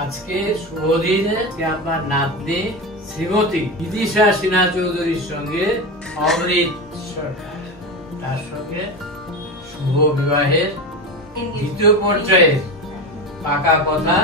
আজকে শুভ দিনে আপনার নাতনি শ্রীমতী বিদিশা সিনহা চৌধুরীর সঙ্গে অমৃত সরকার তার সঙ্গে শুভ বিবাহের দ্বিতীয় পর্যায়ের পাকা কথা।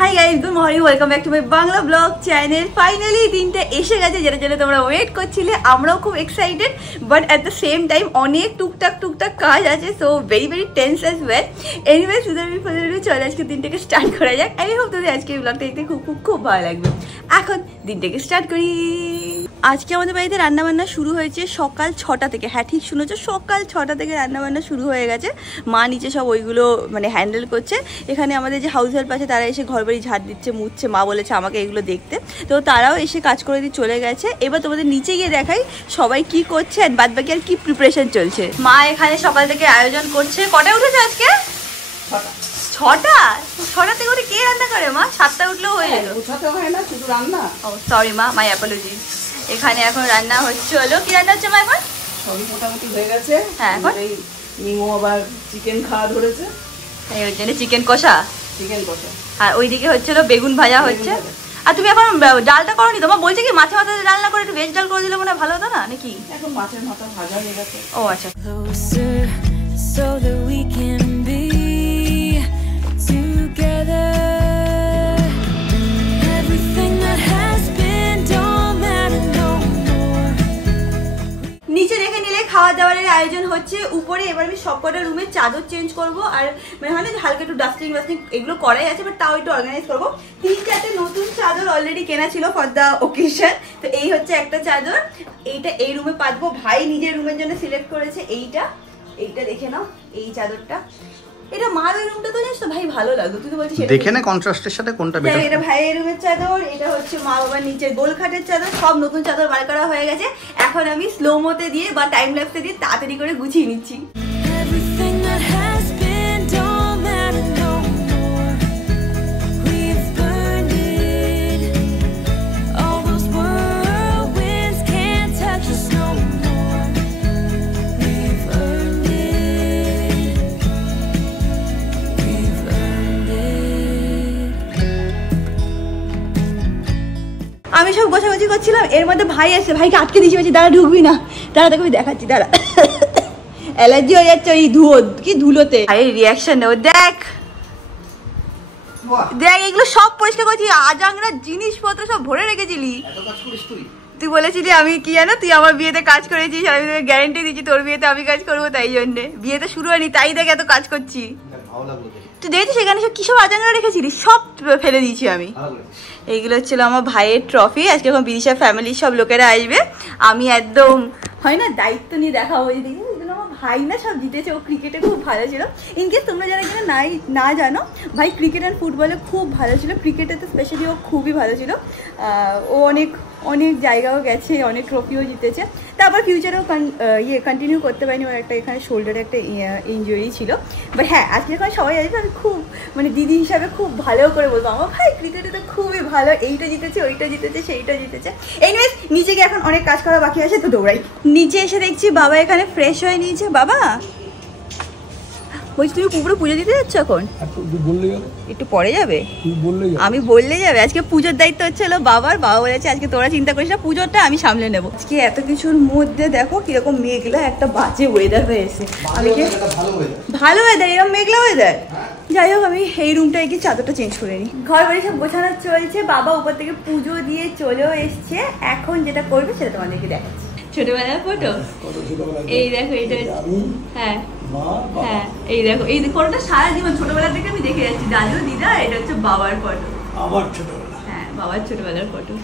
Hi guys, good morning, welcome back to my Bangla blog channel. Finally দিনটা এসে গেছে যেটার জন্য তোমরা ওয়েট করছিলে। আমরাও খুব excited, but at the same time অনেক টুকটাক কাজ আছে, so very very tense as well. Anyways চলে আজকে দিনটাকে স্টার্ট করা যাক। আমি হোপ তোদের আজকে এই ব্লগটা দেখতে খুব খুব খুব ভালো লাগবে। এখন দিনটাকে স্টার্ট করি। আজকে আমাদের বাড়িতে রান্নাবান্না শুরু হয়েছে সকাল 6টা থেকে। হ্যাঁ, ঠিক শুনেছো, সকাল 6টা থেকে রান্নাবান্না শুরু হয়ে গেছে। মা নিচে সব ওইগুলো মানে হ্যান্ডেল করছে। এখানে আমাদের যে হাউস হেল্প আছে তারা এসে ঘর বাড়ি ঝাড় দিচ্ছে, মুছছে। মা বলেছে আমাকে এগুলো দেখতে, তো তারাও এসে কাজ করে দিয়ে চলে গেছে। এবার তোমাদের নিচে গিয়ে দেখাই সবাই কি করছে আর বাদ বাকি আর কি প্রিপারেশন চলছে। মা এখানে সকাল থেকে আয়োজন করছে। কটায় উঠেছে আজকে? 6টা থেকে উঠে কে রান্না করে মা? 7টা উঠলেও হয়ে গেল। ও সরি মা, মাই অ্যাপোলজি। এখানে এখন রান্না হচ্ছে, হলো কি রান্না হচ্ছে মা? এখন সবই মোটামুটি হয়ে গেছে। হ্যাঁ, এখন এই নিমো আবার চিকেন খাওয়া ধরেছে, এই ওই জন্য চিকেন কষা। আর ওইদিকে হচ্ছিল বেগুন ভাজা হচ্ছে। আর তুমি এখন ডালটা করোনি? তোমার বলছে কি মাছের মাথা ডাল না করে একটু ভেজ ডাল করে দিলে মনে হয় ভালো হতো না নাকি? এখন মাছের মাথা ভাজা হয়ে গেছে। ও আচ্ছা। নিচে দেখে নিলে খাওয়া দাওয়ার আয়োজন হচ্ছে উপরে। এবার আমি সবকটা রুমের চাদর চেঞ্জ করবো, আর মানে হয় না হালকা একটু ডাস্টিং এগুলো করাই আছে, বাট তাও একটু অর্গানাইজ করবো। 3-4টে নতুন চাদর অলরেডি কেনা ছিল ফর দ্য ওকেশন। তো এই হচ্ছে একটা চাদর, এইটা এই রুমে পাতবো। ভাই নিজের রুমের জন্য সিলেক্ট করেছে এইটা দেখে নাও, এই চাদরটা। এটা মার ওই রুমটা তো জানিস তো ভাই, ভালো লাগলো। তুই তো বলছিস দেখে না কন্ট্রাস্টের সাথে কোনটা বেটার। এটা ভাইয়ের রুমের চাদর, এটা হচ্ছে মা বাবার নিচের গোল খাটের চাদর। সব নতুন চাদর বার করা হয়ে গেছে। এখন আমি স্লো মোতে দিয়ে বা টাইম ল্যাপসে দিয়ে তাড়াতাড়ি করে গুছিয়ে নিচ্ছি। আমি সব গোছাগুছি করছিলাম, এর মধ্যে ভাই এসে, ভাইকে আটকে দিয়েছি, বলছি দাঁড়া ঢুকবি না, দাঁড়া তোকে দেখাচ্ছি, দাঁড়া। অ্যালার্জি হয়ে যাচ্ছে ওই ধুলোতে। আরে রিয়াকশন নেও, দেখ এগুলো সব পরিষ্কার করছি। আজাংরা জিনিসপত্র সব ভরে রেখেছিলি। তুই বলেছিলি আমি কি জানো, তুই আমার বিয়েতে কাজ করেছিস, আমি তোকে গ্যারান্টি দিচ্ছি তোর বিয়েতে আমি কাজ করবো। তাই জন্যে বিয়েতে শুরু হয়নি, তাই দেখ এত কাজ করছি। তুই দেখেছিস সেখানে সব কিসব আজাংরা রেখেছিলি, সব ফেলে দিয়েছি আমি। এইগুলো হচ্ছিল আমার ভাইয়ের ট্রফি। আজকে এখন বিদিশা ফ্যামিলির সব লোকেরা আসবে। আমি একদম হয় না দায়িত্ব নিয়ে দেখাবো যে দেখি আমার ভাই না সব জিতেছে। ও ক্রিকেটে খুব ভালো ছিল। ইনকেস তোমরা যারা কিনা না জানো, ভাই ক্রিকেট অ্যান্ড ফুটবলে খুব ভালো ছিল। ক্রিকেটে তো স্পেশালি ও খুবই ভালো ছিল। ও অনেক জায়গাও গেছে, অনেক ট্রফিও জিতেছে। তারপর ফিউচারেও কন্টিনিউ করতে পারিনি, ওর একটা এখানে শোল্ডারে একটা ইনজুরি ছিল। বাট হ্যাঁ, আজকে যখন সবাই আছে আমি খুব মানে দিদি হিসাবে খুব ভালো করে বলবো আমার ভাই ক্রিকেটে তো খুবই ভালো, এইটা জিতেছে, ওইটা জিতেছে, সেইটা জিতেছে। এনিওয়েজ নিচে গিয়ে এখন অনেক কাজ করা বাকি আছে, তো দৌড়াই। নিচে এসে দেখছি বাবা এখানে ফ্রেশ হয়ে নিয়েছে। বাবা বলছি তুমি পুকুরে পুজো দিতে যাচ্ছ এখন? একটু পরে যাবে? আমি বললে যাবে? আজকে পুজোর দায়িত্ব হচ্ছে হলো বাবার। বাবা বলেছে আজকে তোরা চিন্তা করিস না, পুজোটা আমি সামলে নেবো। আজকে এত কিছুর মধ্যে দেখো কিরকম মেঘলা একটা বাজে ওয়েদার হয়েছে। ভালো ওয়েদার, এরকম মেঘলা ওয়েদার। যাই হোক, আমি এই রুমটা গিয়ে চাদরটা চেঞ্জ করে নিই। ঘর বাড়ি সব গোছানো চলছে। বাবা উপর থেকে পুজো দিয়ে চলেও এসছে। এখন যেটা করবে সেটা তোমাদেরকে দেখাচ্ছি। ছোটবেলার ফটো, এই দেখো, এটা হ্যাঁ হ্যাঁ, এই দেখো, এই ফটোটা সারা জীবন ছোটবেলা থেকে আমি দেখে যাচ্ছি। দাদু দিদা, এটা হচ্ছে বাবার ফটো, আমার ছোটবেলা। হ্যাঁ, বাবার ছোটবেলার ফটো।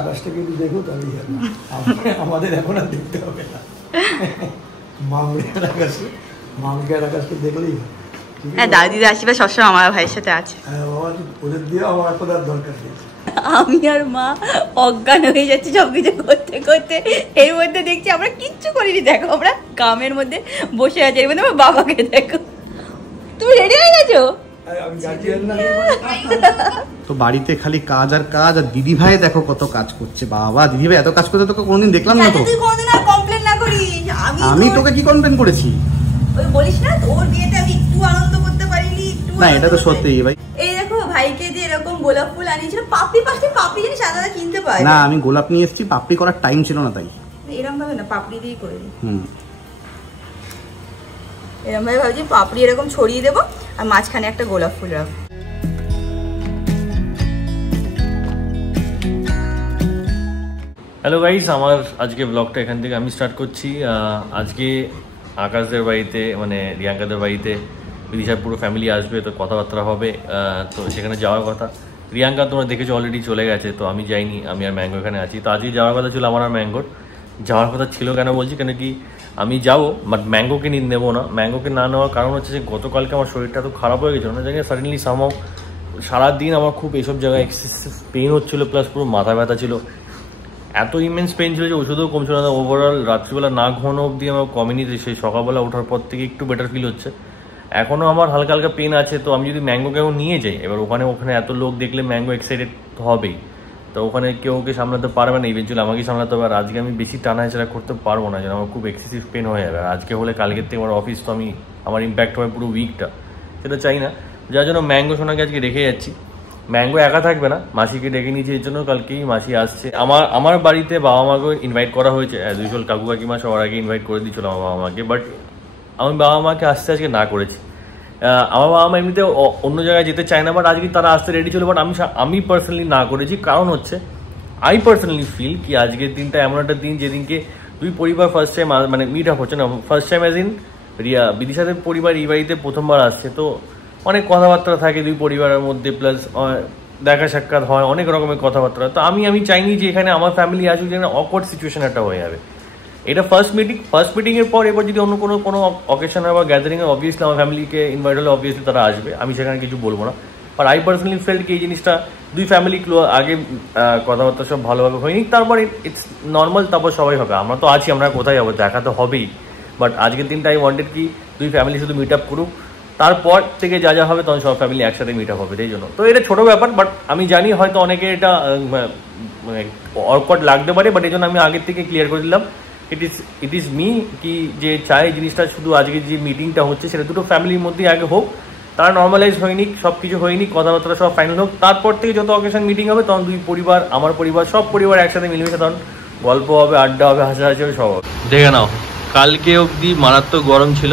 আকাশটাকে একটু দেখো, তাহলেই আমাদের এখন আর দেখতে হবে না। মামুকের আকাশটা দেখলেই হ্যাঁ, দাদু দিদা আশীর্বাদ সবসময় আমার ভাইয়ের সাথে আছে। হ্যাঁ বাবা, ওদের দিয়ে আমার এখন আর দরকার নেই। আমি আর মা অজ্ঞান হয়ে যাচ্ছি সবকিছু করতে করতে। এর মধ্যে দেখছি আমরা কিচ্ছু করিনি, দেখো আমরা কামের মধ্যে বসে আছি। এর মধ্যে আমার বাবাকে দেখো, তুমি রেডি হয়ে গেছো? তো বাড়িতে খালি কাজ আর কাজ, আর দিদি ভাই দেখো কত কাজ করছে। বাবা, দিদি ভাই এত কাজ করতে তোকে কোনোদিন দেখলাম না তো। তুই কোনোদিন আর কমপ্লেন না করিস। আমি তোকে কি কমপ্লেন করেছি? ওই বলিস না তোর বিয়েতে আমি একটু আনন্দ করতে পারিনি, একটু না, এটা তো সত্যি ভাই। এই দেখো ভাইকে যে এরকম গোলাপ ফুল আনিয়েছিল, পাপড়ি পাশে পাপড়ি জিনিস আলাদা কিনতে পারে না, আমি গোলাপ নিয়ে এসেছি, পাপড়ি করার টাইম ছিল না তাই। এরকম ভাবে না, পাপড়ি দিয়ে করে দিই। এরকম ভাবে ভাবছি পাপড়ি এরকম ছড়িয়ে দেবো আর মাঝখানে একটা গোলাপ ফুল রাখবো। হ্যালো গাইস, আমার আজকে ব্লগটা এখান থেকে আমি স্টার্ট করছি। আজকে আকাশদের বাড়িতে মানে রিয়াঙ্কাদের বাড়িতে বিদিশার পুরো ফ্যামিলি আসবে, তো কথাবার্তা হবে। তো সেখানে যাওয়ার কথা। রিয়াঙ্কা তোমরা দেখেছো অলরেডি চলে গেছে, তো আমি যাইনি, আমি আর ম্যাঙ্গো এখানে আছি। তো আজকে যাওয়ার কথা ছিল আমার আর ম্যাঙ্গোর। যাওয়ার কথা ছিল কেন বলছি, কেন কি আমি যাবো বাট ম্যাঙ্গোকে নিয়ে নেবো না। ম্যাঙ্গোকে না নেওয়ার কারণ হচ্ছে যে গতকালকে আমার শরীরটা তো খারাপ হয়ে গেছিলো না, জানি সাডেনলি সামহাও সারাদিন আমার খুব এইসব জায়গায় এক্সেসিভ পেইন হচ্ছিলো, প্লাস পুরো মাথা ব্যথা ছিল, এত ইমেন্স পেন ছিল যে ওষুধও কমছিল না। ওভারঅল রাত্রিবেলা না ঘুমানো অবধি আমার কমেনি, সেই সকালবেলা ওঠার পর থেকে একটু বেটার ফিল হচ্ছে। এখনও আমার হালকা হালকা পেন আছে। তো আমি যদি ম্যাঙ্গোকে এখন নিয়ে যাই, এবার ওখানে এত লোক দেখলে ম্যাঙ্গো এক্সাইটেড হবেই, তো ওখানে কেউ ওকে সামলাতে পারবে না, ইভেন্চুয়ালি আমাকেই সামলাতে হবে। আর আজকে আমি বেশি টানা হেঁচড়া করতে পারবো না, যেন আমার খুব এক্সেসিভ পেন হয়ে যাবে। আর আজকে হলে কালকের থেকে আমার অফিস, তো আমার ইম্প্যাক্ট হবে পুরো উইকটা, সেটা চাই না। যার জন্য ম্যাঙ্গো সোনাকে আজকে রেখে যাচ্ছি। ম্যাঙ্গো একা থাকবে না, মাসিকে ডেকে নিয়েছি, এর জন্য কালকেই মাসি আসছে। আমার বাড়িতে বাবা মাকে ইনভাইট করা হয়েছে, অ্যাজ ইউজুয়াল কাকু কাকিমা সবার আগে ইনভাইট করে দিয়েছিল আমার বাবা মাকে, বাট আমি বাবা মাকে আসতে আজকে না করেছি। আমার বাবা মা এমনিতে অন্য জায়গায় যেতে চায় না, বাট আজকে তারা আসতে রেডি ছিল, বাট আমি পার্সোনালি না করেছি। কারণ হচ্ছে আই পার্সোনালি ফিল কি আজকের দিনটা এমন একটা দিন যেদিনকে দুই পরিবার ফার্স্ট টাইম মানে মিট আপ হচ্ছে না, ফার্স্ট টাইম অ্যাজ ইন বিদিশাদের পরিবার এই বাড়িতে প্রথমবার আসছে। তো অনেক কথাবার্তা থাকে দুই পরিবারের মধ্যে, প্লাস দেখা সাক্ষাৎ হয়, অনেক রকমের কথাবার্তা। তো আমি চাইনি যে এখানে আমার ফ্যামিলি আসুক, যেখানে অকওয়ার্ড সিচুয়েশন একটা হয়ে যাবে। এটা ফার্স্ট মিটিংয়ের পর এবার যদি অন্য কোনো অকেশন হয় বা গ্যাদারিংয়ে, অবভিয়াসলি আমার ফ্যামিলিকে ইনভাইট হলে অবভিয়াসলি তারা আসবে, আমি সেখানে কিছু বলবো না। বাট আই পার্সোনালি ফেল্ট কি এই জিনিসটা দুই ফ্যামিলি আগে কথাবার্তা সব ভালোভাবে হয়নি, তারপর ইটস নর্মাল, তারপর সবাই হবে। আমরা তো আছি, আমরা কোথায় যাবো, দেখা তো হবেই। বাট আজকের দিনটা আই ওয়ান্টেড কি দুই ফ্যামিলি শুধু মিট আপ করুক, তারপর থেকে যা হবে তখন সব ফ্যামিলি একসাথে মিট আপ হবে, এই জন্য। তো এটা ছোটো ব্যাপার, বাট আমি জানি হয়তো অনেকে এটা মানে অকওয়ার্ড লাগতে পারে, বাট এই জন্য আমি আগের থেকে ক্লিয়ার করে দিলাম ইট ইজ মি কি যে চাই জিনিসটা শুধু আজকে যে মিটিংটা হচ্ছে সেটা দুটো ফ্যামিলির মধ্যেই আগে হোক, তারা নর্মালাইজ হয়নি, সব কিছু হয়নি, কথাবার্তা সব ফাইনাল হোক, তারপর থেকে যত অকেশন মিটিং হবে তখন দুই পরিবার, আমার পরিবার, সব পরিবার একসাথে মিলেমিশে তখন গল্প হবে, আড্ডা হবে, হাসাহাসি হবে, সব হবে। দেখে নাও, কালকে অবধি মারাত্মক গরম ছিল,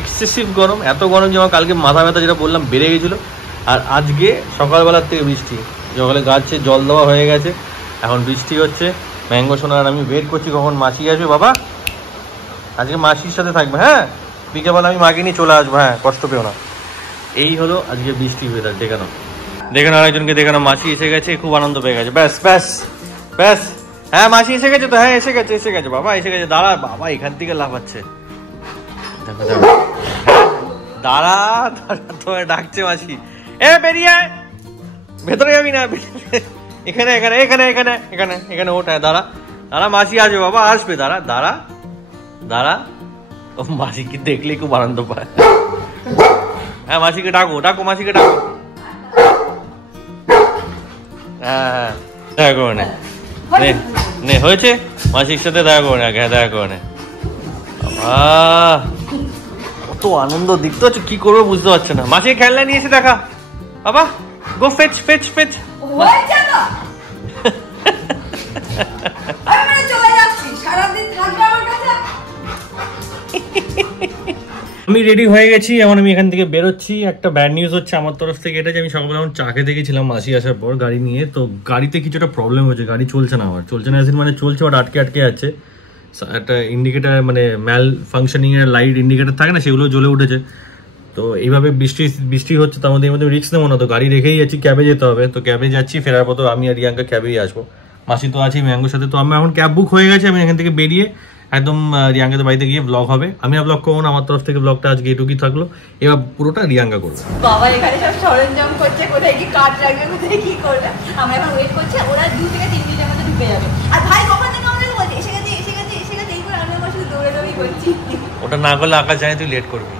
এক্সেসিভ গরম, এত গরম যে আমার কালকে মাথা ব্যথা যেটা বললাম বেড়ে গেছিলো। আর আজকে সকালবেলার থেকে বৃষ্টি, সকালে গাছে জল দেওয়া হয়ে গেছে, এখন বৃষ্টি হচ্ছে। ম্যাঙ্গো সোনার আমি ওয়েট করছি কখন মাসি আসবে। বাবা আজকে মাসির সাথে থাকবে, হ্যাঁ, বিকেলবেলা আমি মাকে নিয়ে চলে আসবো, হ্যাঁ, কষ্ট পেও না। এই হলো আজকে বৃষ্টি ওয়েদার। দেখে নাও আরেকজনকে, দেখে নাও, মাসি এসে গেছে, খুব আনন্দ পেয়ে গেছে। ব্যাস ব্যাস ব্যাস, হ্যাঁ মাসি এসে গেছে তো, হ্যাঁ এসে গেছে বাবা, এসে গেছে। দাঁড়া বাবা, এখান থেকে লাফাচ্ছে, দাঁড়া তোমায় ডাকছে মাসি, এ বেরিয়ে ভেতরে যাবি না, এখানে এখানে এখানে এখানে এখানে এখানে ওঠ, হ্যাঁ দাঁড়া মাসি আসবে বাবা, আসবে, দাঁড়া। ও মাসিকে দেখলে খুব আনন্দ পায়। হ্যাঁ মাসিকে ডাকো মাসিকে ডাকো, হ্যাঁ দেখা করে নে হয়েছে, মাসির সাথে দেখা করে আগে, হ্যাঁ দেখা করে নে। কত আনন্দ, দেখতে পাচ্ছ, কি করবো বুঝতে পারছো না। মাসিকে খেলনা নিয়ে এসে দেখা, বাবা গো ফেচ। আমি রেডি হয়ে গেছি, এখন আমি এখান থেকে বেরোচ্ছি। একটা ব্যাড নিউজ হচ্ছে আমার তরফ থেকে, এটা যে আমি সকালবেলা চা খেতে গেছিলাম মাসি আসার পর গাড়ি নিয়ে, তো গাড়িতে কিছুটা প্রবলেম হয়েছে, গাড়ি চলছে না, চলছে না মানে চলছে, বাট আটকে আছে। একটা ইন্ডিকেটার মানে ম্যাল ফাংশনিং এর লাইট ইন্ডিকেটার থাকে না, সেগুলো জ্বলে উঠেছে। তো এইভাবে বৃষ্টি হচ্ছে, তার মধ্যে রিস্ক নেবো না, তো গাড়ি রেখেই যাচ্ছি, ক্যাবে যেতে হবে। তো ক্যাবে যাচ্ছি, ফেরার পর আমি আর রিয়াঙ্কা ক্যাবেই আসবো, মাসি তো আছি ম্যাঙ্গোর সাথে। তো আমার এখন ক্যাব বুক হয়ে গেছে, আমি এখান থেকে বেরিয়ে একদম রিয়াঙ্গাদের বাড়িতে গিয়ে ব্লগ হবে। আমি আর ব্লগ করবো না, আমার তরফ থেকে ব্লগটা আজকে এটুকুই থাকলো। এবার পুরোটা রিয়াঙ্গা করবে। বাবা এখানে সব সরঞ্জাম করছে, কোথায় কি কাঠ রাখবে, কোথায় কি করবে। আমরা এখন ওয়েট করছি, ওরা 2 থেকে 3 মিনিটের মধ্যে ঢুকে যাবে। আর ভাই কখন থেকে আমাদের বলছে এসে গেছে এসে গেছে এসে গেছে, এই করে আমরা শুধু দৌড়াদৌড়ি করছি। ওটা না করলে আকাশ জানে তুই লেট করবি।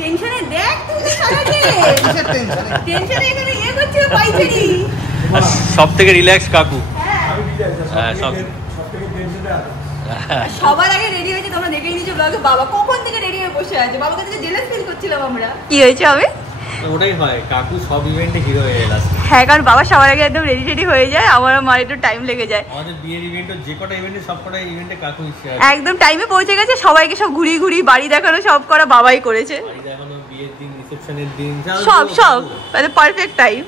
টেনশনে দেখ তুই সারাদিন টেনশনে এখানে ইয়ে করছি পাইছেনি। সব থেকে রিল্যাক্স কাকু। হ্যাঁ সব সবার আগে রেডি হয়েছে, তোমরা দেখেই নিয়েছো ব্লগে। বাবা কখন থেকে রেডি হয়ে বসে আছে, বাবার কাছে জেলাস ফিল করছিলাম আমরা। কি হয়েছে হবে ওটাই হয়, কাকু সব ইভেন্টে হিরো হয়ে গেল। হ্যাঁ, কারণ বাবা সবার আগে একদম রেডি রেডি হয়ে যায়, আমার মার একটু টাইম লেগে যায়। আমাদের বিয়ের ইভেন্টে যে কটা ইভেন্টে সব কটা ইভেন্টে কাকু একদম টাইমে পৌঁছে গেছে, সবাইকে সব ঘুরি ঘুরি বাড়ি দেখানো সব করা বাবাই করেছে। বাড়ি দেখানো, বিয়ের দিন, রিসেপশনের দিন, সব মানে পারফেক্ট টাইম।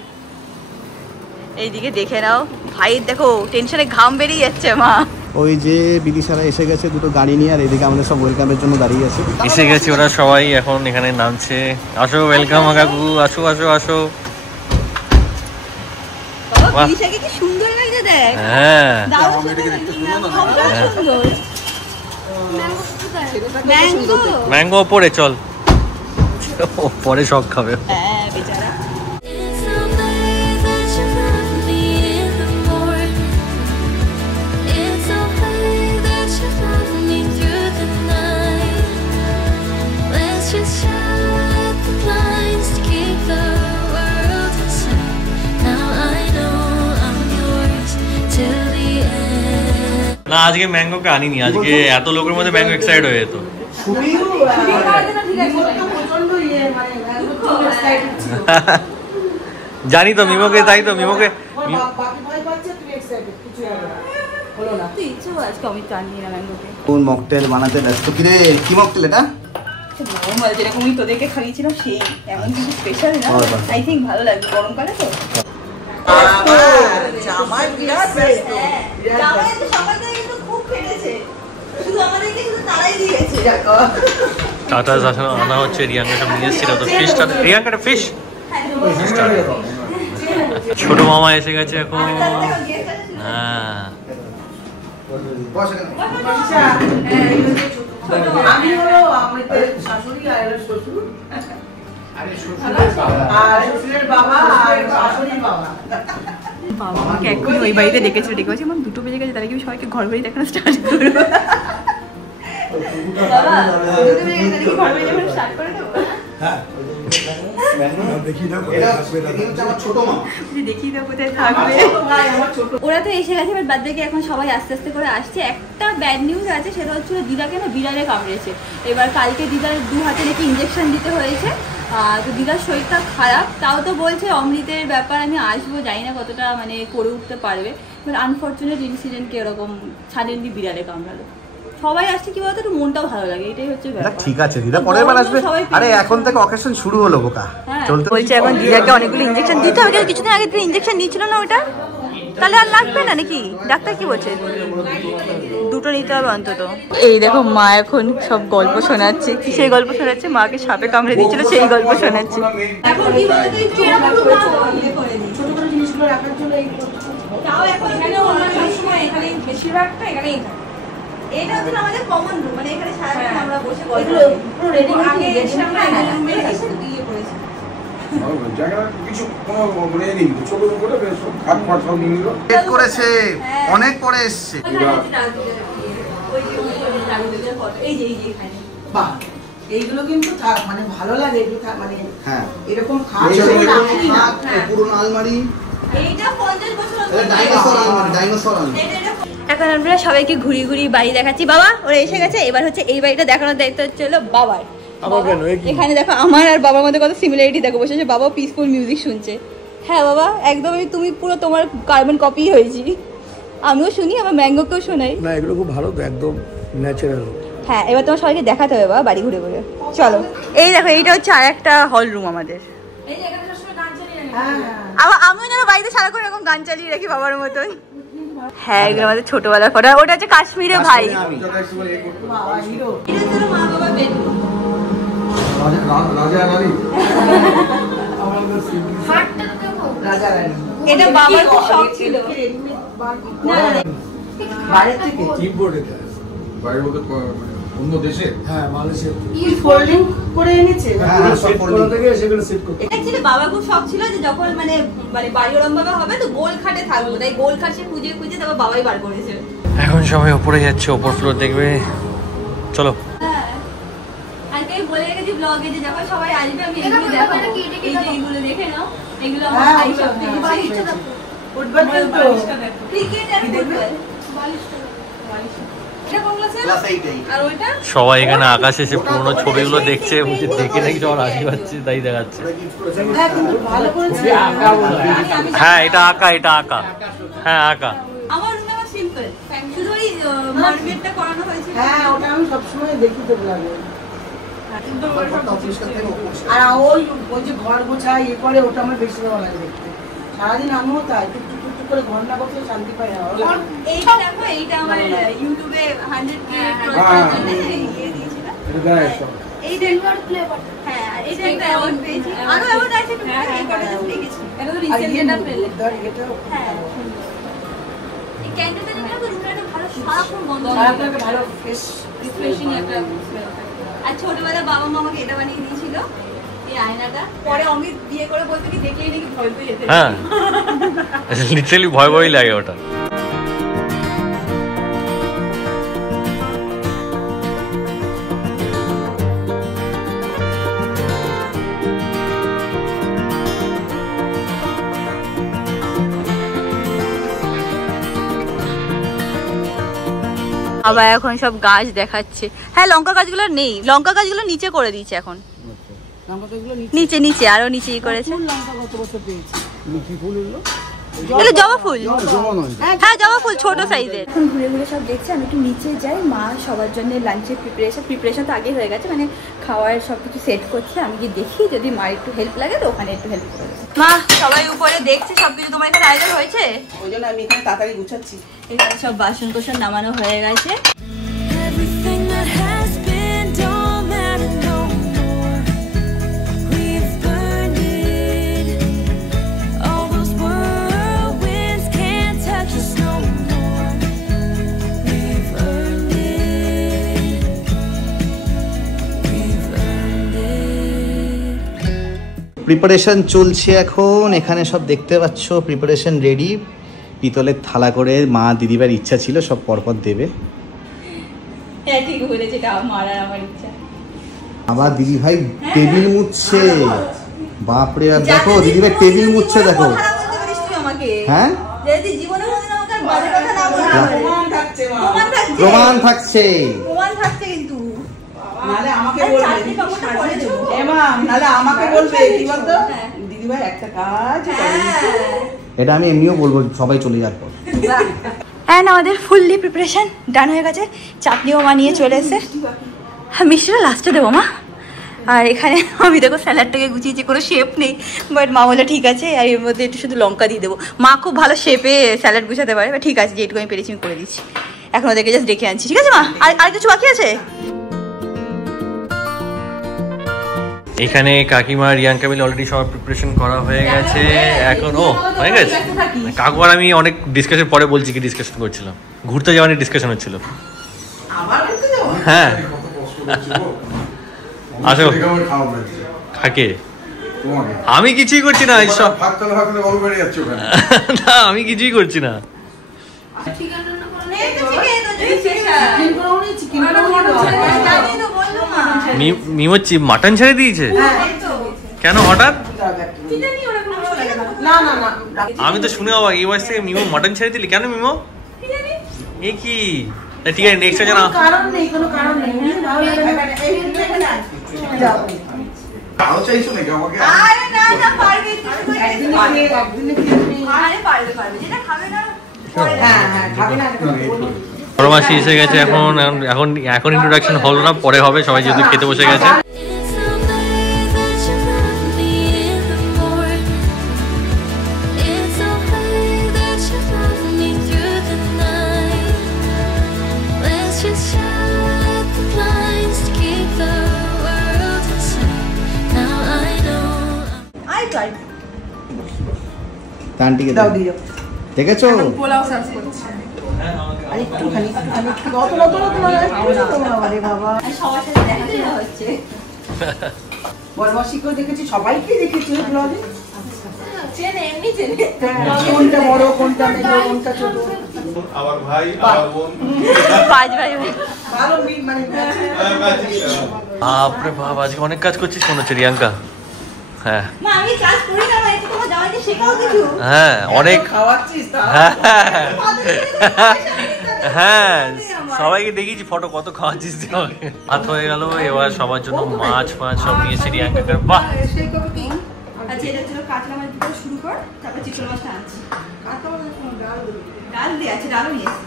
এইদিকে দেখে নাও, ভাইয়ের দেখো টেনশনে ঘাম বেরিয়ে যাচ্ছে। মা ওই যে বিদিশারা এসে গেছে দুটো গাড়ি নিয়ে, আর এদিকে আমাদের সব ওয়েলকামের জন্য দাঁড়িয়ে আছে। এসে গেছে ওরা সবাই, এখন এখানে নামছে। আসো, ওয়েলকাম কাকু, আসো আসো আসো। বাবা বিদিশাকে কি সুন্দর লাগছে দেখ। হ্যাঁ ম্যাঙ্গো ওপরে চল, পরে সব খাবে। হ্যাঁ বেচারা। না আজকে ম্যাঙ্গোকে আনিনি, আজকে এত লোকের মধ্যে ম্যাঙ্গো এক্সাইটেড হয়ে যেত। জানি তো মিমোকে, তাই তো মিমোকে কোন মকটেল বানাতে ব্যস্ত। কি রে, কি মকটেল এটা? নরমাল যেরকমই তোদেরকে খাইয়েছিলাম সেই, এমন কিছু স্পেশাল না। আই থিংক ভালো লাগবে গরমকালে তো। জামাই বিরাট ব্যস্ত, জামাই তো সকালটা কিন্তু খুব খেটেছে, শুধু আমাদেরকে শুধু তারাই দিয়েছে। টাটা শাসন আনা হচ্ছে, রিয়াঙ্গা সব নিয়ে এসেছিল তো ফিশটা, রিয়াঙ্গাটা ফিশ। ছোট মামা এসে গেছে এখন। হ্যাঁ আমি হলো আমাদের শাশুড়ি আর শ্বশুর, আর শ্বশুরের বাবা আর শাশুড়ির বাবা। বাবা আমাকে এখনই ওই বাড়িতে ডেকেছে, ডেকেছে আমার 2টো বেজে গেছে, তারা কি সবাইকে ঘর বাড়ি দেখানো স্টার্ট করবো। বাবা 2টো বেজে গেছে, তারা কি ঘর বাড়ি দেখানো স্টার্ট করে দেবো? হ্যাঁ দেখি না ছোট মা, দেখি না কোথায় থাকবে। ওরা তো এসে গেছে, বাদ বাকি এখন সবাই আস্তে আস্তে করে আসছে। একটা ব্যাড নিউজ আছে, সেটা হচ্ছে দিদাকে না বিড়ালে কামড়েছে। এবার কালকে দিদার 2 হাতে নাকি ইঞ্জেকশন দিতে হয়েছে। তো দিদার শরীরটা খারাপ, তাও তো বলছে অমৃতের ব্যাপার আমি আসবো, জানি না কতটা মানে করে উঠতে পারবে। বাট আনফর্চুনেট ইনসিডেন্টকে এরকম সাডেনলি বিড়ালে কামড়ালো। সবাই আসছে কি বলতো, একটু মনটাও ভালো লাগে, এটাই হচ্ছে ব্যাপার। ঠিক আছে দিদা পরের বার আসবে। আরে এখন থেকে অকেশন শুরু হলো বোকা, চলতে বলছে এখন দিদাকে অনেকগুলো ইনজেকশন দিতে হবে। কিছুদিন আগে দিদা ইনজেকশন নিয়েছিল না, ওটা তাহলে আর লাগবে না নাকি? ডাক্তার কি বলছে? 2টো নিতে হবে অন্তত। এই দেখো মা এখন সব গল্প শোনাচ্ছে। কিসের গল্প শোনাচ্ছে? মাকে সাপে কামড়ে দিয়েছিল সেই গল্প শোনাচ্ছে। এখন কি বলতো, ছোট ছোট জিনিসগুলো রাখার জন্য এই তাও এখন এখানে অন্যান্য সময় এখানে বেশিরভাগটা এখানেই থাকে। এটা হচ্ছে আমাদের কমন রুম, মানে এখানে সারাদিন আমরা বসে গল্প করি। পুরো রেডি আগে এসে আমরা রুমে এসে দিয়ে পড়েছি। অনেক পরে এসছে। এইগুলো কিন্তু মানে ভালো লাগে, মানে হ্যাঁ এরকম পুরো আলমারি, এইটা 50 বছর ডাইনোসর আলমারি। এখন আমরা সবাইকে ঘুরি ঘুরি বাড়ি দেখাচ্ছি। বাবা ওরা এসে গেছে, এবার হচ্ছে এই বাড়িটা দেখানোর দায়িত্ব হচ্ছে হলো বাবার। এখানে দেখো আমার আর বাবার মধ্যে কত সিমিলারিটি দেখো, বসেছে বাবাও পিসফুল মিউজিক শুনছে। হ্যাঁ বাবা একদম তুমি পুরো তোমার কার্বন কপি হয়েছি। আমিও শুনি, আমার ম্যাঙ্গোকেও শোনাই। না এগুলো খুব ভালো তো, একদম ন্যাচারাল। হ্যাঁ এবার তোমার সবাইকে দেখাতে হবে বাবা বাড়ি ঘুরে ঘুরে। চলো এই দেখো, এইটা হচ্ছে আর একটা হল রুম আমাদের। আমিও যেন বাড়িতে সারাক্ষণ এরকম গান চালিয়ে রাখি বাবার মতন। হ্যাঁ এগুলো আমাদের ছোটবেলার ফটো। ওটা হচ্ছে কাশ্মীরে ভাই। এটা বাবার খুব শখ ছিল। বাইরে থেকে বাইরে বলতে মানে অন্য দেশে? হ্যাঁ, মালয়েশিয়া। কি ফোল্ডিং করে এনেছে? হ্যাঁ, সব কোথা থেকে সেগুলো সেট করতে। অ্যাকচুয়ালি বাবা খুব শখ ছিল যে যখন মানে বাড়ি ওরম ভাবে হবে তো গোল খাটে থাকবো, তাই গোল খাট সে খুঁজে খুঁজে তারপর বাবাই বার করেছে। এখন সবাই উপরে যাচ্ছে, ওপর ফ্লোর দেখবে। চলো। হ্যাঁ, আজকে আমি বলে রেখেছি ব্লগে যে যখন সবাই আসবে আমি এগুলো দেখাবো, এই যে এইগুলো দেখে নাও, এগুলো আমার ভাই সব দেখেছে। ফুটবল খেলতো। ক্রিকেট আর ফুটবল। সবাই এখানে আকাশে এসে পুরোনো ছবিগুলো দেখছে, দেখে নাকি সবার হাসি পাচ্ছে, তাই দেখাচ্ছে। হ্যাঁ কিন্তু ভালো করেছে। হ্যাঁ এটা আঁকা, এটা আঁকা। হ্যাঁ আঁকা। আমার রুমে আমার সিম্পল, শুধু ওই মার্বেলটা করানো হয়েছে। হ্যাঁ ওটা আমি সবসময় দেখি তো লাগে। আর ওই যে ঘর গোছা ইয়ে করে ওটা আমার বেশি ভালো লাগে দেখতে। সারাদিন আমিও তাই টুকটুক করে ঘর না করতে শান্তি পাই না। এইটা দেখো, এইটা আমার ইউটিউবে 100k ইয়ে দিয়েছিল। এই ডেনভার ফ্লেভার। হ্যাঁ, আর এইটা একটা অ্যাওয়ার্ড পেয়েছি। আরো অ্যাওয়ার্ড আছে, একটু এই কটা জাস্ট দেখেছি। এটা তো রিসেন্ট এটা পেলে। হ্যাঁ, এই ক্যান্ডেলটা নিয়ে তো রুমটা একটা ভালো সারাক্ষণ বন্ধ থাকে, একটা ভালো রিফ্রেশিং একটা স্মেল থাকে। আর ছোটবেলা বাবা মা আমাকে এটা বানিয়ে দিয়েছিল, এই আয়নাটা। পরে অমিত বিয়ে করে বলতে কি দেখলেই নাকি ভয় পেয়ে যেতে। হ্যাঁ লিটারালি ভয় ভয় লাগে ওটা। আবার এখন সব গাছ দেখাচ্ছে। হ্যাঁ, লঙ্কা গাছগুলো নেই, লঙ্কা গাছগুলো নিচে করে দিয়েছে এখন। নিচে নিচে আরো নিচে করেছে। এগুলো জবা ফুল। হ্যাঁ জবা ফুল ছোট সাইজের। এখন ঘুরে ঘুরে সব দেখছি, আমি একটু নিচে যাই। মা সবার জন্য লাঞ্চের প্রিপারেশন তো আগে হয়ে গেছে, মানে খাওয়ার সব কিছু সেট করছে। আমি কি দেখি যদি মার একটু হেল্প লাগে তো ওখানে একটু হেল্প করে। মা সবাই উপরে দেখছে সবকিছু, তোমার এখানে আয়োজন হয়েছে? ওই জন্য আমি এখানে তাড়াতাড়ি গুছাচ্ছি। এখানে সব বাসন কোসন নামানো হয়ে গেছে। প্রিপারেশন চলছে এখন। এখানে সব দেখতে পাচ্ছ প্রিপারেশন রেডি। পিতলের থালা করে মা দিদিভাইয়ের ইচ্ছা ছিল সব পরপর দেবে। হ্যাঁ ঠিক বলেছে, এটা আমার আর আমার ইচ্ছা। আবার দিদিভাই টেবিল মুছছে। বাপরে বাপ, দেখো দিদিভাই টেবিল মুছছে দেখো। হ্যাঁ যদি জীবনে কোনোদিন আমাকে বাজে কথা না বলবে, প্রমাণ থাকছে মা, প্রমাণ থাকছে কিন্তু নালে আমাকে বলবে নালে আমাকে বলবে কি বলতো দিদিভাই একটা কাজ এটা আমি এমনিও বলবো সবাই চলে যাওয়ার পর। অ্যান্ড আমাদের ফুললি প্রিপারেশন ডান হয়ে গেছে। চাটনিও বানিয়ে চলে এসে, হ্যাঁ মিষ্টিটা লাস্টে দেবো মা। আর এখানে আমি দেখো স্যালাডটাকে গুছিয়েছি, কোনো শেপ নেই, বাট মা বলে ঠিক আছে, আর এর মধ্যে একটু শুধু লঙ্কা দিয়ে দেবো। মা খুব ভালো শেপে স্যালাড গুছাতে পারে, বা ঠিক আছে যেটুকু আমি পেরেছি আমি করে দিচ্ছি। এখন ওদেরকে জাস্ট ডেকে আনছি, ঠিক আছে মা? আর কিছু বাকি আছে? এখানে কাকিমা রিয়াঙ্কা মিলে অলরেডি সবার প্রিপারেশন করা হয়ে গেছে। এখন ও হয়ে গেছে। কাকু আর আমি অনেক ডিসকাশন পরে বলছি কি ডিসকাশন করছিলাম, ঘুরতে যাওয়া নিয়ে ডিসকাশন হচ্ছিল। হ্যাঁ আসো খাকে। আমি কিছুই করছি না, সব না আমি কিছুই করছি না। মিমোচ্ছি মাটন ছেড়ে দিয়েছে কেন হঠাৎ? আমি তো শুনে অবাক, এই বয়স থেকে মিমো মাটন ছেড়ে দিলি কেন মিমো? এ কি? ঠিক আছে নেক্সট জানা কারণ নেই, কোনো কারণ নেই। আরো চাইছো নাকি আমাকে? আরে না না পারবে, আরে পারবে যেটা খাবে না হ্যাঁ খাবে না। ফরমাসি এসে গেছে। এখন ইন্ট্রোডাকশন হলো না, পরে হবে, সবাই যেহেতু খেতে বসে গেছে। দেখেছো পোলাও সার্ভ করছি। আর একটুখানি অত বাবা সবার সাথে দেখাশোনা হচ্ছে। বড়মাসিকেও দেখেছি, সবাইকেই দেখেছি ওই ব্লগে। চেনে, এমনি চেনে। কোনটা বড়, কোনটা মেজো, কোনটা ছোট। আবার ভাই, আবার বোন। 5 ভাই বোন। ভালো মানে বাপরে বাপ, আজকে অনেক কাজ করছিস মনে হচ্ছে রিয়াঙ্কা। হ্যাঁ মা আমি কাজ করি না, একটু তোমার জামাইকে শেখাও কিছু। হ্যাঁ অনেক খাওয়াচ্ছিস তা। হ্যাঁ সবাইকে দেখিয়েছি ফটো, কত খাওয়াচ্ছিস ভাত হয়ে গেল। এবার সবার জন্য মাছ ফাছ সব নিয়েছে রিয়াঙ্কা। বাহ আচ্ছা এটা ছিল কাতলা মাছ দিয়ে শুরু কর, তারপর চিতল মাছটা আনছি। কাতলা মাছ কোনো ডাল দিয়ে আছে, ডালও নিয়েছি,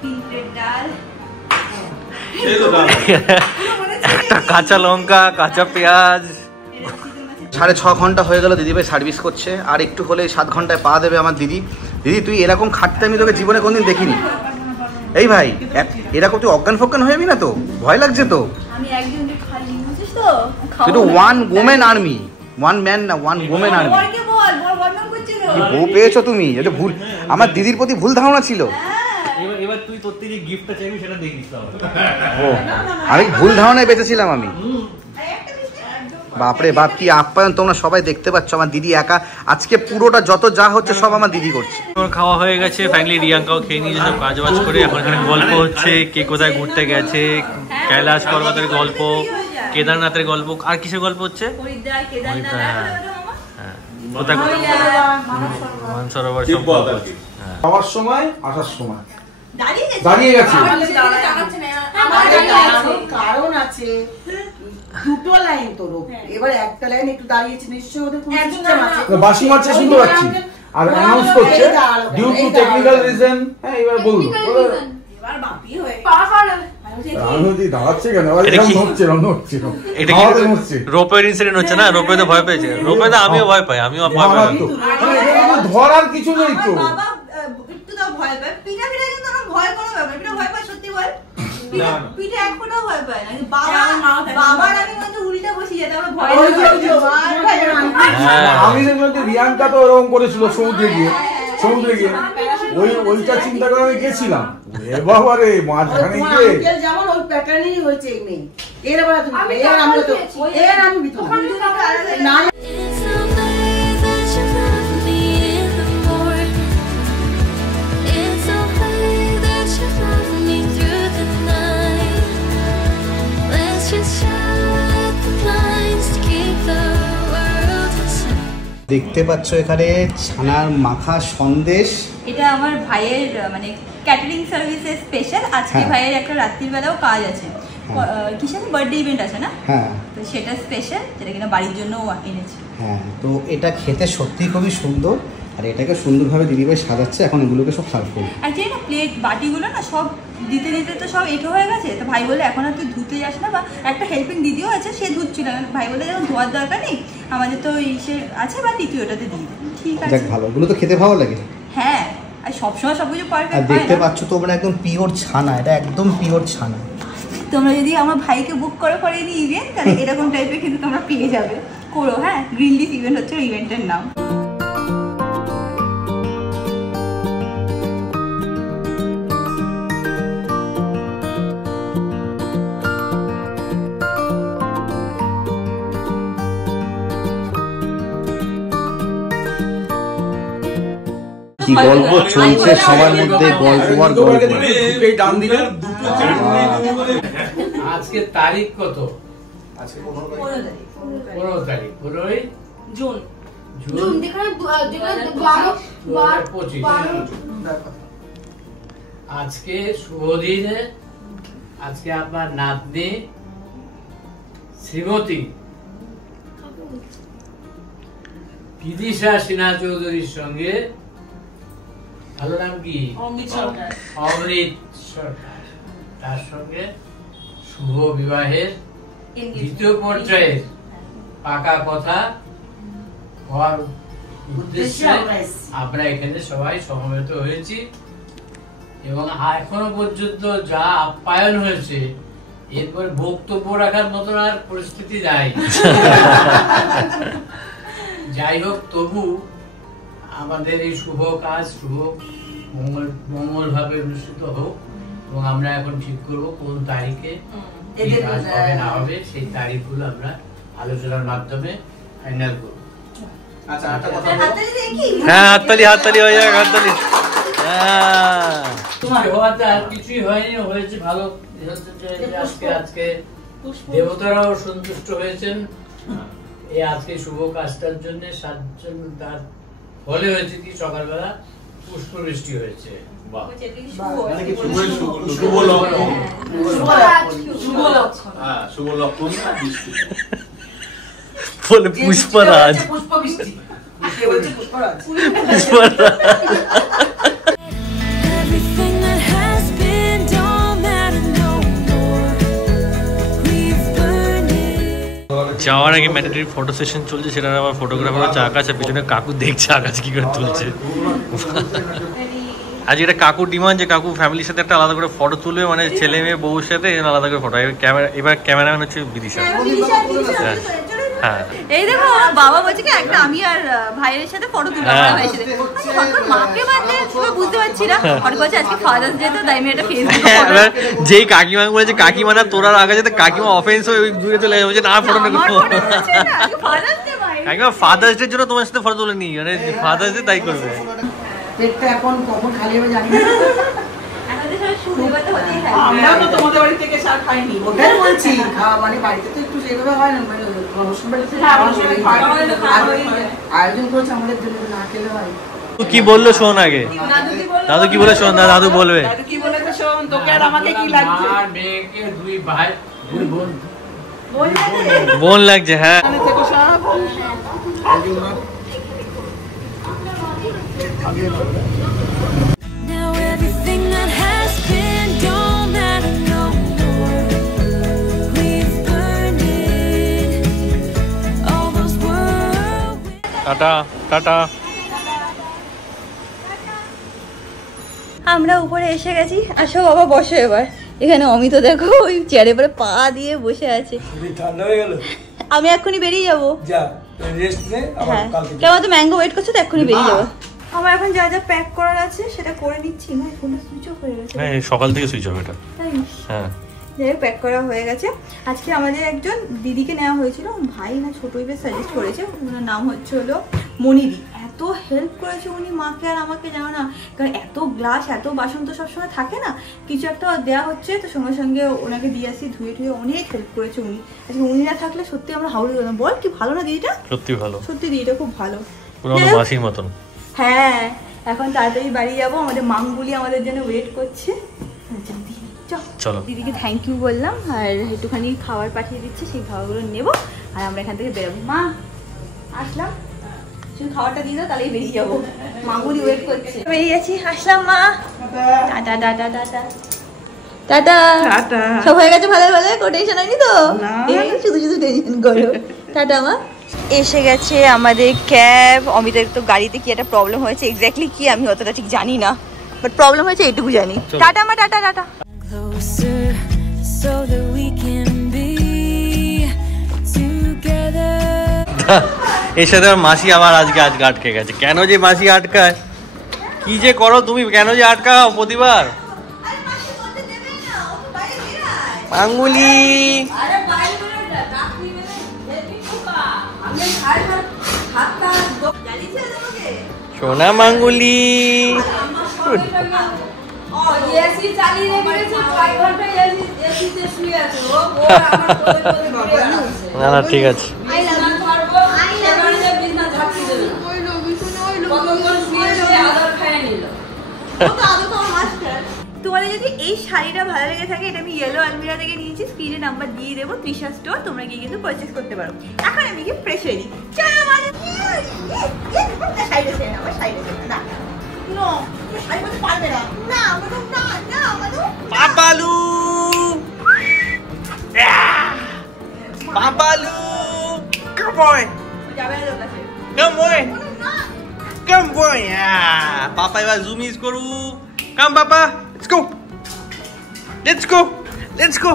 3 প্লেট ডাল, একটা কাঁচা লঙ্কা, কাঁচা পেঁয়াজ। 6.5 ঘন্টা হয়ে গেল দিদিভাই সার্ভিস করছে, আর একটু হলে 7 ঘন্টায় পা দেবে আমার দিদি। দিদি তুই এরকম খাটতে আমি তোকে জীবনে কোনদিন দেখিনি। এই ভাই এরকম তুই অজ্ঞান ফজ্ঞান হয়ে যাবি না তো? ভয় লাগছে তো? আমি একজন যে খালি বুঝছিস তো, তুই তো one women army, one man না, ওয়ান ওমেন আর্মি। বলকে বল, বল বর্ণনা করছিস কি বউ পেয়েছো তুমি? এটা ভুল, আমার দিদির প্রতি ভুল ধারণা ছিল। এবার তুই তোর থেকে গিফটটা চাইবি, সেটা দেখিস। ও আমি ভুল ধারণায় বেঁচেছিলাম আমি। বাপরে বাপ কি আপ্যায়ন তোমরা সবাই দেখতে পাচ্ছ। আমার দিদি একা আজকে পুরোটা যত যা হচ্ছে সব আমার দিদি করছে। খাওয়া হয়ে গেছে ফাইনালি, রিয়াঙ্কাও খেয়ে নিয়েছে সব কাজ বাজ করে। এখন এখানে গল্প হচ্ছে, কে কোথায় ঘুরতে গেছে, কৈলাস পর্বতের গল্প, কেদারনাথের গল্প, আর কিসের গল্প হচ্ছে? হরিদ্বার, কেদারনাথ, হ্যাঁ কোথায় মানসরোবর সব গল্প হচ্ছে। খাওয়ার সময়, আসার সময় দাঁড়িয়ে গেছে। কারণ আছে, দুটো লাইন তোর, এবার একটা লাইন একটু দাঁড়িয়েছে, নিশ্চয়ই ওদের কোনো সিস্টেম আছে। বাসি মারছে শুনতে পাচ্ছি, আর অ্যানাউন্স করছে ডিউ টু টেকনিক্যাল রিজন। হ্যাঁ এবার বলুন, এবার বাপি হয়ে রানুদি দাঁড়াচ্ছে কেন? এটা কি হচ্ছে হচ্ছে এটা কি রোপের ইনসিডেন্ট হচ্ছে না? রোপে তো ভয় পেয়েছে, রোপে তো আমিও ভয় পাই, আমিও ভয় পাই। ধরার কিছু নেই তো। বাবা একটু তো ভয় পায়, পিঠা পিঠা কিন্তু আমার ভয় কোনো ব্যাপার, পিঠা ভয় পায় সত্যি বল, পিঠা এক ফোঁটাও ভয় পায় না। বাবার আমি কিন্তু উল্টে বসে যেতে আমার ভয় আমি দেখলাম যে রিয়াঙ্কা তো ওরকম করেছিল সমুদ্রে গিয়ে, ওইটা চিন্তা করে আমি গেছিলাম। এ বাবা রে, মাঝখানে গিয়ে যেমন ওই প্যাটার্নই হয়েছে মেয়ে। এর আবার আমি ভিতরে না। দেখতে পাচ্ছ এখানে ছানার মাখা সন্দেশ। এটা আমার ভাইয়ের মানে ক্যাটারিং সার্ভিসের স্পেশাল। আজকে ভাইয়ের একটা রাত্রির বেলাও কাজ আছে, কিসের বার্থডে ইভেন্ট আছে না? হ্যাঁ তো সেটা স্পেশাল, যেটা কিনা বাড়ির জন্য এনেছে। হ্যাঁ তো এটা খেতে সত্যিই খুবই সুন্দর, আর এটাকে সুন্দরভাবে দিদিভাই সাজাচ্ছে। এখন এগুলোকে সব সার্ভ করবে। অ্যাকচুয়ালি না প্লেট বাটিগুলো না সব দিতে দিতে তো সব এঁটো হয়ে গেছে। তো ভাই বলে এখন আর তুই ধুতে যাস না, বা একটা হেল্পিং দিদিও আছে, সে ধুচ্ছিল। ভাই বলে যখন ধোয়ার দরকার নেই, আমাদের তো ইসে আছে বা তুই ওটাতে দিয়ে দে। ঠিক আছে, যাক ভালো, এগুলো তো খেতে ভালো লাগে। হ্যাঁ আর সবসময় সব কিছু পারফেক্ট। আর দেখতে পাচ্ছ তোমরা একদম পিওর ছানা, এটা একদম পিওর ছানা। তোমরা যদি আমার ভাইকে বুক করে পরে নিয়ে ইভেন্ট, তাহলে এরকম টাইপের কিন্তু তোমরা পেয়ে যাবে। করো হ্যাঁ, গ্রিন লিফ ইভেন্ট হচ্ছে ইভেন্টের নাম। কি গল্প চলছে সবার মধ্যে, গল্প আর গল্প। আজকে তারিখ কত? আজকে 15 তারিখ, 15 জুন 2025। আজকে শুভ দিনে, আজকে আপনার নাতনি শ্রীমতী বিদিশা সিনহা চৌধুরীর সঙ্গে, ভালো নাম কি? অমৃত সরকার, তার সঙ্গে শুভ বিবাহের দ্বিতীয় পর্যায়ের পাকা কথা হওয়ার উদ্দেশ্যে আমরা এখানে সবাই সমবেত হয়েছি। এবং এখনো পর্যন্ত যা আপ্যায়ন হয়েছে, এরপরে বক্তব্য রাখার মতন আর পরিস্থিতি নাই। যাই হোক, তবু আমাদের এই শুভ কাজ, শুভ মঙ্গলভাবে অনুষ্ঠিত হোক, এবং আমরা এখন ঠিক করবো কোন তারিখে কাজ হবে না হবে, সেই তারিখগুলো আমরা আলোচনার মাধ্যমে ফাইনাল করবো। আচ্ছা, একটা কথা হ্যাঁ, হাততালি হয়ে যাক, হাততালি। হওয়াতে আর কিছুই হয়নি, হয়েছে ভালো। আজকে দেবতারাও সন্তুষ্ট হয়েছেন এই আজকে শুভ কাজটার জন্য। 7 জন তার ফলে হয়েছে কি সকালবেলা পুষ্পবৃষ্টি হয়েছে। বলে পুষ্পরাজ। যাওয়ার আগে ম্যান্ডেটরি ফটো সেশন চলছে, সেটা আমার ফটোগ্রাফার হচ্ছে আকাশ, আর পিছনে কাকু দেখছে আকাশ কি করে তুলছে। আজ এটা কাকুর ডিমান্ড যে কাকু ফ্যামিলির সাথে একটা আলাদা করে ফটো তুলবে, মানে ছেলে মেয়ে বউর সাথে আলাদা করে ফটো। এবার ক্যামেরাম্যান হচ্ছে বিদিশা। হ্যাঁ, এই দেখো বাবা বলছে কি একটা আমি আর ভাইয়ের সাথে ফটো তুলবো, ভাইয়ের সাথে মাকে বাদে বুঝতে পারছি না। ফটো বলছে আজকে ফাদার্স ডে, তো তাই আমি একটা ফেসবুকে এবার যেই কাকিমা বলেছে কাকিমা না তোরার আগে যাতে কাকিমা অফেন্স হয়ে ওই দূরে চলে যাবে, না ফটো না কাকিমা ফাদার্স ডে জন্য তোমার সাথে ফটো তুলে নি, মানে ফাদার্স ডে তাই করবে। পেটটা এখন কখন খালি হবে জানি না। আমরা তো তোমাদের বাড়ি থেকে শাক খাইনি, ওটাই বলছি। মানে বাড়িতে তো একটু সেভাবে হয় না, মানে আয়োজন করেছে আমাদের জন্য, না খেলে হয়। কি বললো শোন আগে, দাদু কি বলে শোন, দাদু বলবে। দাদু কি বলেছে শোন, তোকে আর আমাকে কি লাগছে? আমার মেয়েকে 2 ভাই 2 বোন বোন লাগছে। হ্যাঁ, থেকে সব টাটা টাটা। আমরা উপরে এসে গেছি, আসো বাবা বসো এবার। এখানে অমিত দেখো ওই চেয়ারে পরে পা দিয়ে বসে আছে। ঠান্ডা হয়ে গেল, আমি এক্ষুনি বেরিয়ে যাবো। যা রেস্ট নে, আবার হ্যাঁ, কালকে কেমন তো ম্যাঙ্গো ওয়েট করছো, তো এক্ষুনি বেরিয়ে যাবো। আমার এখন যা যা প্যাক করার আছে সেটা করে নিচ্ছি। না ফোনটা সুইচ অফ হয়ে গেছে। হ্যাঁ, সকাল থেকে সুইচ অফ এটা। তাই? হ্যাঁ, যাই হোক, প্যাক করা হয়ে গেছে। আজকে আমাদের একজন দিদিকে নেওয়া হয়েছিল, ভাই না ছোটই বেশ সাজেস্ট করেছে। ওনার নাম হচ্ছে হলো মনিদি। এত হেল্প করেছে উনি মাকে আর আমাকে, জানো না, কারণ এত গ্লাস এত বাসন তো সবসময় থাকে না, কিছু একটা দেওয়া হচ্ছে তো সঙ্গে সঙ্গে ওনাকে দিয়ে আসি, ধুয়ে ধুয়ে অনেক হেল্প করেছে উনি। আজকে উনি না থাকলে সত্যি আমরা হাওড়ে যেতাম। বল কি ভালো না দিদিটা? সত্যি ভালো, সত্যি দিদিটা খুব ভালো, পুরো মাসির মতন। হ্যাঁ, এখন তাড়াতাড়ি বাড়ি যাবো, আমাদের মামগুলি আমাদের জন্য ওয়েট করছে। চলো, দিদিকে থ্যাংক ইউ বললাম, আর একটুখানি খাবার পাঠিয়ে দিচ্ছে, সেই খাবারগুলো নেবো আর আমরা এখান থেকে বেরোবো। মা আসলাম, শুধু খাবারটা দিয়ে দাও তাহলেই বেরিয়ে যাবো, মামুলি ওয়েট করছে। বেরিয়ে যাচ্ছি, আসলাম মা, tata tata tata tata tata. সব হয়ে গেছে ভালো ভালো, কোনো টেনশন হয়নি তো? শুধু শুধু টেনশন করো। টাটা মা। এসে গেছে আমাদের ক্যাব। অমিতের তো গাড়িতে কি একটা প্রবলেম হয়েছে, এক্স্যাক্টলি কি আমি অতটা ঠিক জানি না, বাট প্রবলেম হয়েছে এইটুকু জানি। টাটা মা, টাটা টাটা। এর সাথে মাসি আবার আজকে আটকে গেছে। কেন যে মাসি আটকায়, কি যে করো তুমি, কেন যে আটকাও প্রতিবার? আঙ্গুলি সোনা মাঙ্গুলি। না না ঠিক আছে। তোমাদের যদি এই শাড়িটা ভালো লেগে থাকে, এটা আমি ইয়েলো আলমিরা থেকে নিয়েছি, স্ক্রিনে নাম্বার দিয়ে দেবো, তৃষা স্টোর, তোমরা গিয়ে কিন্তু পারচেস করতে পারো। এখন আমি কি ফ্রেশ হয়ে নিই, চলো মানে পাপালু পাপালু come on come on পাপা এবার জুম ইজ করু। Come papa, let's go let's go let's go.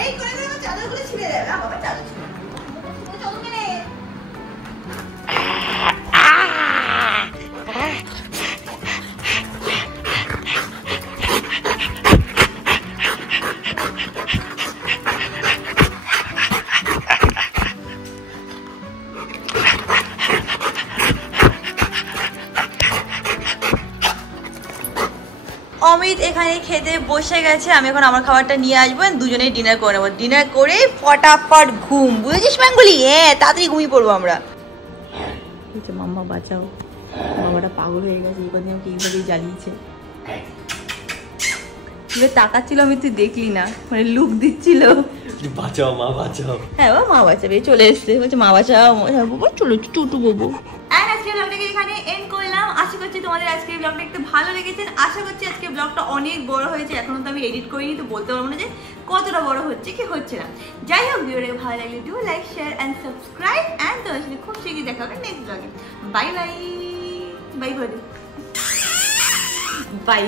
এই করে করে চাদরগুলো ছিঁড়ে যাবে। বাবা চাদর ছিঁড়ে চলো কেনে। এখানে খেতে বসে গেছে, আমি এখন আমার খাবারটা নিয়ে আসবো, দুজনেই ডিনার করে নেবো। ডিনার করে ফটাফট ঘুম, বুঝেছিস ম্যাঙ্গুলি? হ্যাঁ, তাড়াতাড়ি ঘুমিয়ে পড়বো আমরা। মাম্মা বাঁচাও, বাবাটা পাগল হয়ে গেছে, এবার আমাকে এইভাবেই জ্বালিয়েছে। তাকাচ্ছিল, আমি তুই দেখলি না, মানে লুক দিচ্ছিল, বাঁচাও মা বাঁচাও। হ্যাঁ মা বাঁচাবে, চলে এসছে, বলছে মা বাঁচাও, চলো টুটু বাবু। আজকের ব্লগটাকে এখানে এন্ড করলাম। আশা করছি তোমাদের আজকের ব্লগটা একটু ভালো লেগেছে। আশা করছি আজকের ব্লগটা অনেক বড় হয়েছে, এখনো তো আমি এডিট করিনি, তো বলতে পারবো না যে কতটা বড় হচ্ছে কি হচ্ছে না। যাই হোক, ভিডিওটাকে ভালো লাগলে do like, share and subscribe, and তোমার সাথে খুব শীঘ্রই দেখা হবে নেক্সট ব্লগে। Bye bye, bye bye.